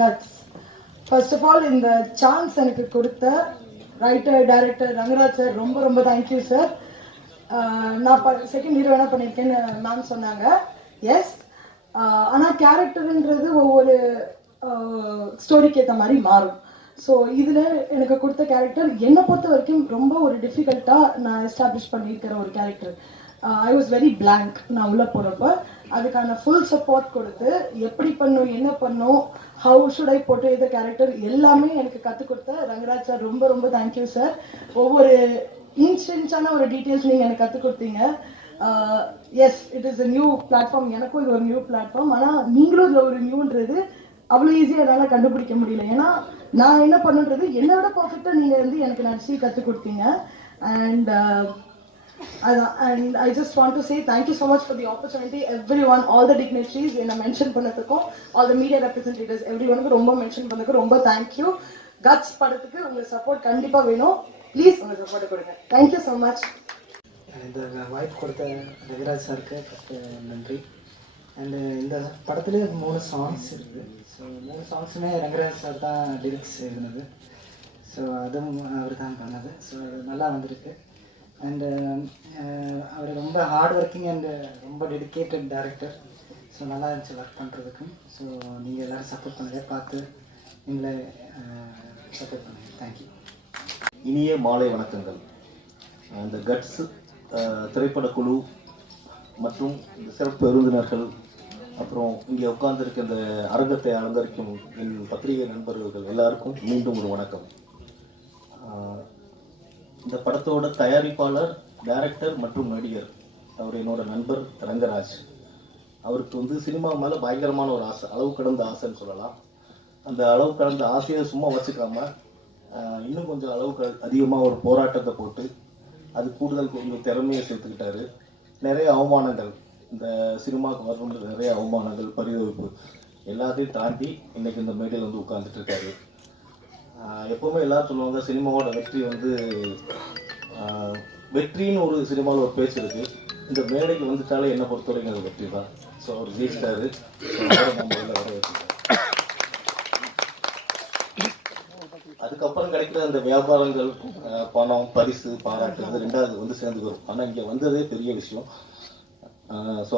Cuts. First of all இந்த chance எனக்கு கொடுத்த ரைட்டர் டைரக்டர் ரங்கராஜ் சார் ரொம்ப ரொம்ப தேங்க்யூ சார். நான் செகண்ட் ஹீரோ என்ன பண்ணியிருக்கேன்னு மேம் சொன்னாங்க. எஸ், ஆனால் கேரக்டருன்றது ஒவ்வொரு ஸ்டோரிக்கு ஏற்ற மாதிரி மாறும். ஸோ இதில் எனக்கு கொடுத்த கேரக்டர் என்னை பொறுத்த வரைக்கும் ரொம்ப ஒரு டிஃபிகல்ட்டாக நான் எஸ்டாப்ளிஷ் பண்ணியிருக்கிற ஒரு character. I was very blank. நான் உள்ளே போகிறப்ப அதுக்கான ஃபுல் சப்போர்ட் கொடுத்து எப்படி பண்ணும், என்ன பண்ணும், ஹவு ஷுட் ஐ போட்டு இந்த கேரக்டர் எல்லாமே எனக்கு கற்றுக் கொடுத்த ரங்கராஜ் சார் ரொம்ப ரொம்ப தேங்க்யூ சார். ஒவ்வொரு இன்ச்சான ஒரு டீட்டெயில்ஸ் நீங்கள் எனக்கு கற்றுக் கொடுத்தீங்க. Yes, it is a new platform. எனக்கும் இது ஒரு நியூ பிளாட்ஃபார்ம். ஆனால் நீங்களும் இதில் ஒரு நியூன்றது அவ்வளோ ஈஸியாக என்னால் கண்டுபிடிக்க முடியல. ஏன்னா நான் என்ன பண்ணுன்றது என்னை விட பர்ஃபெக்டாக நீங்கள் வந்து எனக்கு நடிச்சு கற்றுக் கொடுத்தீங்க. And and I just want to say thank you so much for the opportunity. Everyone, all the dignitaries என்ன மென்ஷன் பண்ணதுக்கும், all the media representatives, everyone ரொம்ப மென்ஷன் பண்ணதுக்கு ரொம்ப thank you. கட்ஸ் படத்துக்கு உங்க சப்போர்ட் கண்டிப்பா வேணும். ப்ளீஸ் உங்க சப்போர்ட் கொடுங்க. thank you so much. இந்த வாய்ப்பு கொடுத்த ரவிராஜ் சாருக்கு நன்றி. அண்டு இந்த படத்துல 3 சாங்ஸ் இருக்குது. ஸோ 3 சாங்ஸுமே ரங்கராஜ் சார் தான் லிரிக்ஸ் எழுதுனது. ஸோ அதுவும் அவர் தான் பண்ணது. ஸோ அது நல்லா வந்திருக்கு. அண்டு அவர் ரொம்ப ஹார்ட் ஒர்க்கிங் அண்டு ரொம்ப டெடிக்கேட்டட் டைரக்டர். ஸோ நல்லா இருந்துச்சு ஒர்க் பண்ணுறதுக்கும். ஸோ நீங்கள் எல்லோரும் சப்போர்ட் பண்ணுங்கள், பார்த்து எங்களை சப்போர்ட் பண்ணுங்கள். தேங்க்யூ. இனிய மாலை வணக்கங்கள். இந்த கட்ஸ் திரைப்படக்குழு மற்றும் இந்த சிறப்பு விருந்தினர்கள், அப்புறம் இங்கே உட்கார்ந்துருக்க இந்த அரங்கத்தை அலங்கரிக்கும் என் பத்திரிகை நண்பர்கள் எல்லாருக்கும் மீண்டும் ஒரு வணக்கம். இந்த படத்தோட தயாரிப்பாளர், டைரக்டர் மற்றும் நடிகர் அவர் என்னோட நண்பர் ரங்கராஜ். அவருக்கு வந்து சினிமா மேலே பயங்கரமான ஒரு ஆசை, அளவு கடந்த ஆசைன்னு சொல்லலாம். அந்த அளவு கடந்த ஆசையை சும்மா வச்சுக்காம இன்னும் கொஞ்சம் அளவுக்கு அதிகமாக ஒரு போராட்டத்தை போட்டு அது கூடுதல் கொஞ்சம் திறமையை சேர்த்துக்கிட்டாரு. நிறைய அவமானங்கள், இந்த சினிமாவுக்கு வரணுன்ற நிறைய அவமானங்கள், பரிதவிப்பு எல்லாத்தையும் தாண்டி இன்னைக்கு இந்த மேடையில் வந்து உட்கார்ந்துட்டு இருக்காரு. எப்போவுமே எல்லாரும் சொல்லுவாங்க சினிமாவோட வெற்றி வந்து வெற்றின்னு ஒரு சினிமாவில் ஒரு பேச்சு இருக்கு. இந்த மேடைக்கு வந்துட்டாலே என்னை பொறுத்தவரைக்கும் அது வெற்றி தான். ஸோ அவர் ஜெயிச்சிட்டாரு. அதுக்கப்புறம் கிடைக்கிற அந்த வியாபாரங்கள், பணம், பரிசு, பாராட்டு அது ரெண்டாவது வந்து சேர்ந்து வரும். ஆனால் இங்கே வந்ததே பெரிய விஷயம். ஸோ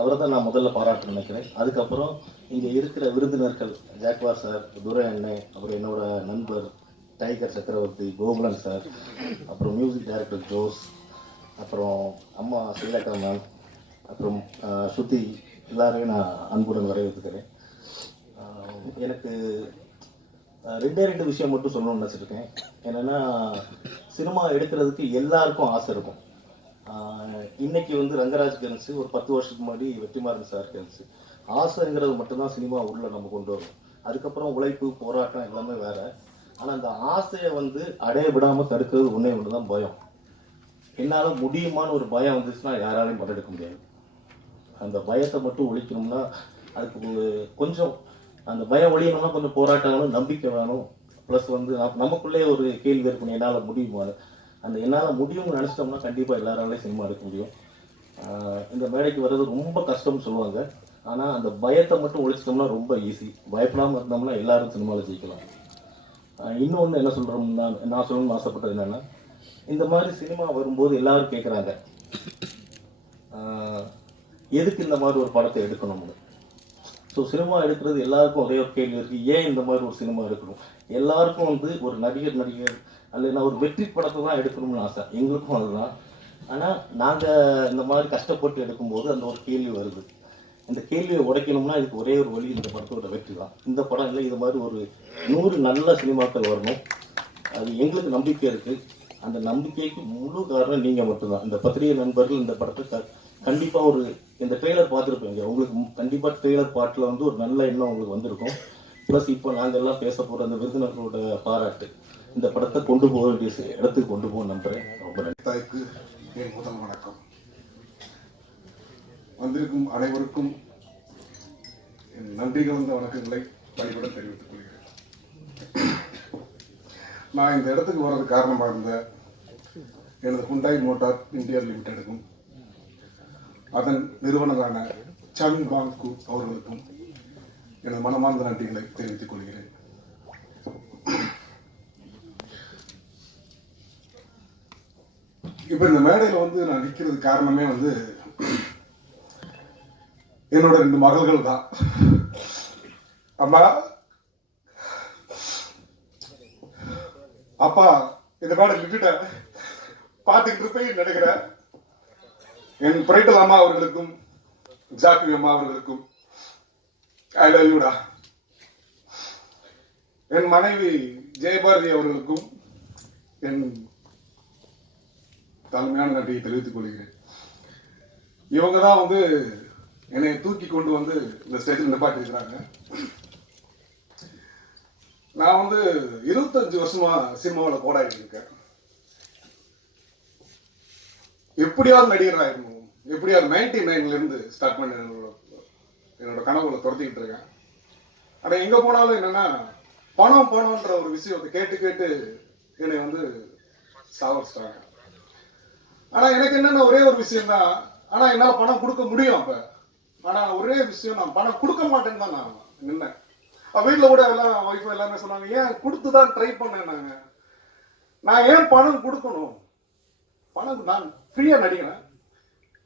அவரை தான் நான் முதல்ல பாராட்டு நினைக்கிறேன். அதுக்கப்புறம் இங்கே இருக்கிற விருந்தினர்கள், ஜாக்வார் சார், துரை அண்ணே, அப்புறம் என்னோட நண்பர் டைகர் சக்கரவர்த்தி, கோகுலன் சார், அப்புறம் மியூசிக் டைரக்டர் ஜோஸ், அப்புறம் அம்மா ஸ்ரீலகா மேம், அப்புறம் ஸ்ருதி, எல்லாரையும் நான் அன்புடன் வரவேற்றுக்கிறேன். எனக்கு 2 விஷயம் மட்டும் சொல்லணும்னு நினச்சிருக்கேன். என்னென்னா, சினிமா எடுக்கிறதுக்கு எல்லாருக்கும் ஆசை இருக்கும். இன்னைக்கு வந்து ரங்கராஜ் இருந்துச்சு, ஒரு 10 வருஷத்துக்கு முன்னாடி வெற்றிமாறன் சார் இருந்துச்சு. ஆசைங்கிறது மட்டும்தான் சினிமா உள்ள நம்ம கொண்டு வரும். அதுக்கப்புறம் உழைப்பு, போராட்டம் எல்லாமே வேற. ஆனால் அந்த ஆசையை வந்து அடைய விடாமல் தடுக்கிறது ஒன்றே ஒன்று தான், பயம். என்னால் முடியுமான்னு ஒரு பயம் வந்துச்சுன்னா யாராலையும் பட்டெடுக்க முடியாது. அந்த பயத்தை மட்டும் ஒழிக்கணும்னா அதுக்கு கொஞ்சம் அந்த பயம் ஒழியணும்னா கொஞ்சம் போராட்டம் வேணும், நம்பிக்கை வேணும். ப்ளஸ் வந்து நமக்குள்ளே ஒரு கேள்வி இருக்கணும், என்னால் முடியுமா. அந்த என்னால் முடியும்னு நினச்சிட்டோம்னா கண்டிப்பாக எல்லாராலையும் சினிமா எடுக்க முடியும். இந்த மேடைக்கு வர்றது ரொம்ப கஷ்டம்னு சொல்லுவாங்க. ஆனால் அந்த பயத்தை மட்டும் ஒழிச்சிட்டோம்னா ரொம்ப ஈஸி. பயப்படாமல் இருந்தோம்னா எல்லாரும் சினிமாவில் ஜெயிக்கலாம். இன்னொன்று என்ன சொல்கிறோம்னா, நான் சொல்லணும்னு ஆசைப்பட்டது என்னென்னா, இந்த மாதிரி சினிமா வரும்போது எல்லாரும் கேட்குறாங்க எதுக்கு இந்த மாதிரி ஒரு படத்தை எடுக்கணும்னு. ஸோ சினிமா எடுக்கிறது எல்லாருக்கும் ஒரே ஒரு கேள்வி இருக்குது, ஏன் இந்த மாதிரி ஒரு சினிமா எடுக்கணும். எல்லாருக்கும் வந்து ஒரு நடிகர் அல்லைன்னா ஒரு வெற்றி படத்தை தான் எடுக்கணும்னு ஆசை. எங்களுக்கும் அதுதான். ஆனால் நாங்கள் இந்த மாதிரி கஷ்டப்பட்டு எடுக்கும்போது அந்த ஒரு கேள்வி வருது. இந்த கேள்வியை உடைக்கணும்னா இதுக்கு ஒரே ஒரு வழி, இந்த படத்தோட வெற்றி தான். இந்த படம் இல்லை, இது மாதிரி ஒரு 100 நல்ல சினிமாக்கள் வரணும். அது எங்களுக்கு நம்பிக்கை இருக்குது. அந்த நம்பிக்கைக்கு முழு காரணம் நீங்கள் மட்டும்தான். இந்த பத்திரிகை நண்பர்கள் இந்த படத்தை கண்டிப்பாக இந்த ட்ரெய்லர் பார்த்துருப்பீங்க. உங்களுக்கு கண்டிப்பாக ட்ரெய்லர் பாட்டில் வந்து ஒரு நல்ல எண்ணம் உங்களுக்கு வந்திருக்கும். ப்ளஸ் இப்போ நாங்கள் எல்லாம் பேச போகிற அந்த விருந்தினர்களோட பாராட்டு இந்த படத்தை கொண்டு போக வேண்டிய இடத்துக்கு கொண்டு போக நம்புகிறேன். ரொம்ப நன்றி. தாய்க்கு என் முதல் வணக்கம். வந்திருக்கும் அனைவருக்கும் என் நன்றி கலந்த வணக்கங்களை பணிவுடன் தெரிவித்துக் கொள்கிறேன். நான் இந்த இடத்துக்கு வர்றதுக்கு காரணமாக இருந்த எனது ஹுண்டாய் மோட்டார் இந்தியா லிமிடெடுக்கும் அதன் நிறுவனரான சன் பாங்கு அவர்களுக்கும் எனது மனமார்ந்த நன்றிகளை தெரிவித்துக் கொள்கிறேன். இப்ப இந்த மேடையில வந்து நான் நிக்கிறது காரணமே வந்து என்னோட 2 மகள்கள் தான். அம்மா, அப்பா இந்த மேடை விட்டுட்ட பார்த்துக்கிட்டு போய் நினைக்கிறேன். என் பிரைட்டல் அம்மா அவர்களுக்கும் ஜாக்கி அம்மா அவர்களுக்கும் ஐ லவ் யூடா. என் மனைவி ஜெயபாரதி அவர்களுக்கும் என் தலைமையான நன்றியை தெரிவித்துக் கொள்கிறேன். இவங்க தான் வந்து என்னை தூக்கி கொண்டு வந்து இந்த ஸ்டேஜில் நிப்பாட்டி இருக்கிறாங்க. நான் வந்து 25 வருஷமா சினிமாவில் போராடிட்டு இருக்கேன். எப்படியாவது நடிகர் ஆயிருக்கும், எப்படியாவது 99ல இருந்து ஸ்டார்ட் பண்ண என்னோட கனவுல துரத்திக்கிட்டு இருக்கேன். ஆனா எங்க போனாலும் என்னன்னா பணம்ன்ற ஒரு விஷயத்தை கேட்டு கேட்டு என்னை வந்து சாவடிச்சிட்டாங்க. ஆனா எனக்கு என்னன்னா ஒரே ஒரு விஷயம் தான், ஆனா என்னால பணம் கொடுக்க முடியும். அப்ப ஆனா ஒரே விஷயம், நான் பணம் கொடுக்க மாட்டேன்னு தான் நான் நின்னேன். வீட்டுல கூட எல்லாம் ஒய்ஃப் எல்லாமே சொன்னாங்க, ஏன் கொடுத்துதான் ட்ரை பண்ணேன். நான் ஏன் பணம் கொடுக்கணும்? பணம் நான் ஃப்ரீயா நடிக்கிறேன்,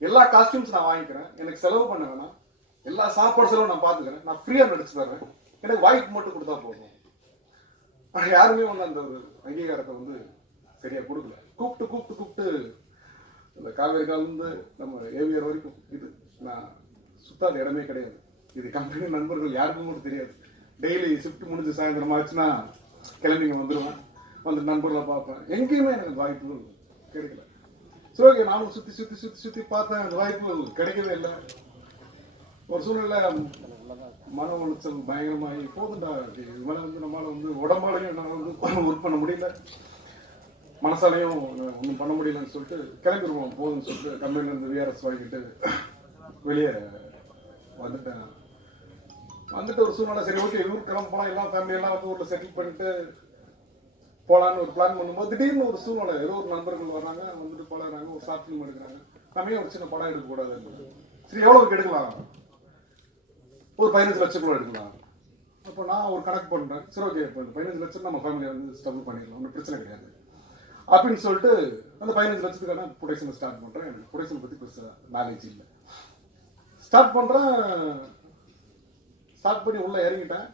எல்லா காஸ்டியூம்ஸ் நான் வாங்கிக்கிறேன், எனக்கு செலவு பண்ண வேணாம், எல்லா சாப்பாடு செலவு நான் பாத்துக்கிறேன், நான் ஃப்ரீயா நடிச்சு தர்றேன், எனக்கு வாய்ப்பு மட்டும் கொடுத்தா போதும். ஆனா யாருமே வந்து அந்த ஒரு அங்கீகாரத்தை வந்து சரியா கொடுக்கல. கூப்பிட்டு இந்த காவேரி காலிருந்து நம்ம ஏவியர் வரைக்கும் இது நான் சுத்தாத இடமே கிடையாது. இது கம்பெனி நண்பர்கள் யாருக்கும் கூட தெரியாது. டெய்லி ஷிஃப்ட் முடிஞ்சு சாயந்தரம் ஆச்சுன்னா கிளம்பிங்க வந்துடுவேன், வந்து நண்பர்களை பார்ப்பேன். எங்கேயுமே எனக்கு வாய்ப்புகள் கிடைக்கல. சரி, ஓகே, நானும் சுத்தி பார்த்தேன், அந்த வாய்ப்புகள் கிடைக்கவே இல்லை. ஒரு சூழ்நிலை மன உளைச்சல் பயங்கரமாகி போதுண்டா, இது மேலே வந்து நம்மளால வந்து உடம்பாலையும் என்னால் வந்து ஒர்க் பண்ண முடியல, மனசாலையும் ஒன்றும் பண்ண முடியலன்னு சொல்லிட்டு கிளம்பிடுவோம் போதுன்னு சொல்லிட்டு கம்பெனிலேருந்து விஆர்எஸ் வாங்கிட்டு வெளியே வந்துட்டேன். ஒரு சூழ்நிலை, சரி ஓகே ஊர் கிளம்ப போனால் எல்லாம் ஃபேமிலியெல்லாம் வந்து ஊரில் செட்டில் பண்ணிட்டு போகலான்னு ஒரு பிளான் பண்ணும்போது திடீர்னு ஒரு சூழ்நிலை, ஏதோ ஒரு நண்பர்கள் வர்றாங்க, வந்துட்டு பழகுறாங்க, ஒரு ஷார்ட் ஃபிலிம் எடுக்கிறாங்க. நம்ம ஒரு சின்ன படம் எடுக்கக்கூடாது. சரி, எவ்வளவுக்கு எடுக்கலாம்? ஒரு 15 லட்சம் கூட எடுக்கலாம். அப்போ நான் ஒரு கணக்கு பண்ணுறேன், சரி ஓகே இப்போ 15 லட்சம் நம்ம ஃபேமிலியை வந்து ஸ்டபிள் பண்ணிடலாம், ஒன்றும் பிரச்சனை கிடையாது அப்படின்னு சொல்லிட்டு அந்த 15 லட்சத்துக்கான ப்ரொடக்ஷனை ஸ்டார்ட் பண்ணுறேன். எனக்கு ப்ரொடக்ஷனை பற்றி பெருசாக நாலேஜ் இல்லை. ஸ்டார்ட் பண்ணுறேன், ஸ்டார்ட் பண்ணி உள்ளே இறங்கிட்டேன்,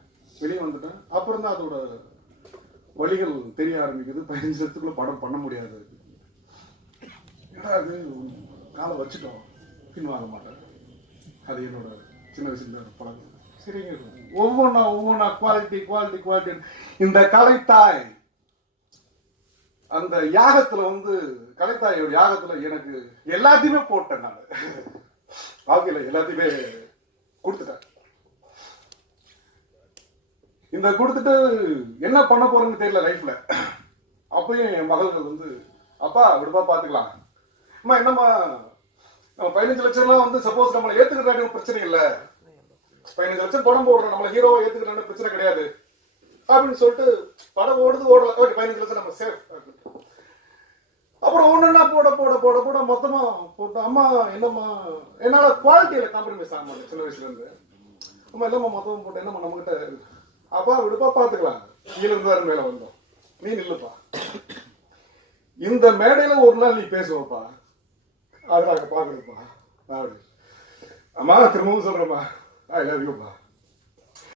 வெளியே வந்துட்டேன். அப்புறம் தான் அதோட வழிகள் தெரிய ஆரம்பிக்குது. 15 லட்சத்துக்குள்ள படம் பண்ண முடியாது. ஏன்னா அது காலை வச்சுட்டோம், பின் வாங்க மாட்டேன். அது என்னோட சின்ன வயசுல பழக்கம். சரிங்க, ஒவ்வொன்றா குவாலிட்டி. இந்த கலைத்தாய் அந்த யாகத்துல வந்து கலைத்தாயோட யாகத்துல எனக்கு எல்லாத்தையுமே போட்டேன். நான் வாழ்க்கையில எல்லாத்தையுமே கொடுத்துட்டேன். இந்த கொடுத்துட்டு என்ன பண்ண போறேன்னு தெரியல லைஃப்ல. அப்பயும் என் மகள்கள் வந்து, அப்பா விடுப்பா பாத்துக்கலாம், அம்மா என்னம்மா நம்ம 15 லட்சம்லாம் வந்து சப்போஸ் நம்மளை ஏத்துக்கிட்டாலும் பிரச்சனை இல்லை, 15 லட்சம் படம் போடுறோம், நம்மளை ஹீரோவா ஏத்துக்கிட்டாலும் பிரச்சனை கிடையாது அப்படின்னு சொல்லிட்டு படம் ஓடல. ஓகே, 15 லட்சம் நம்ம சேஃப். அப்புறம் ஒண்ணுன்னா போட மொத்தமா போட்டு, அம்மா என்னம்மா என்னால குவாலிட்டியில காம்ப்ரமைஸ் ஆக மாட்டேன் சின்ன வயசுல இருந்து. அம்மா என்னம்மா மொத்தமா போட்டு என்னம்மா நம்ம கிட்ட, அப்பா விடுப்பா பாத்துக்கலாம், கீழே இருந்தாரு மேல வந்தோம், நீ நில்லுப்பா, இந்த மேடையில ஒரு நாள் நீ பேசுவப்பா, அதனால பாக்குறப்பா. அம்மா திரும்பவும் சொல்றேன்ப்பா, ஐ லவ் யூப்பா.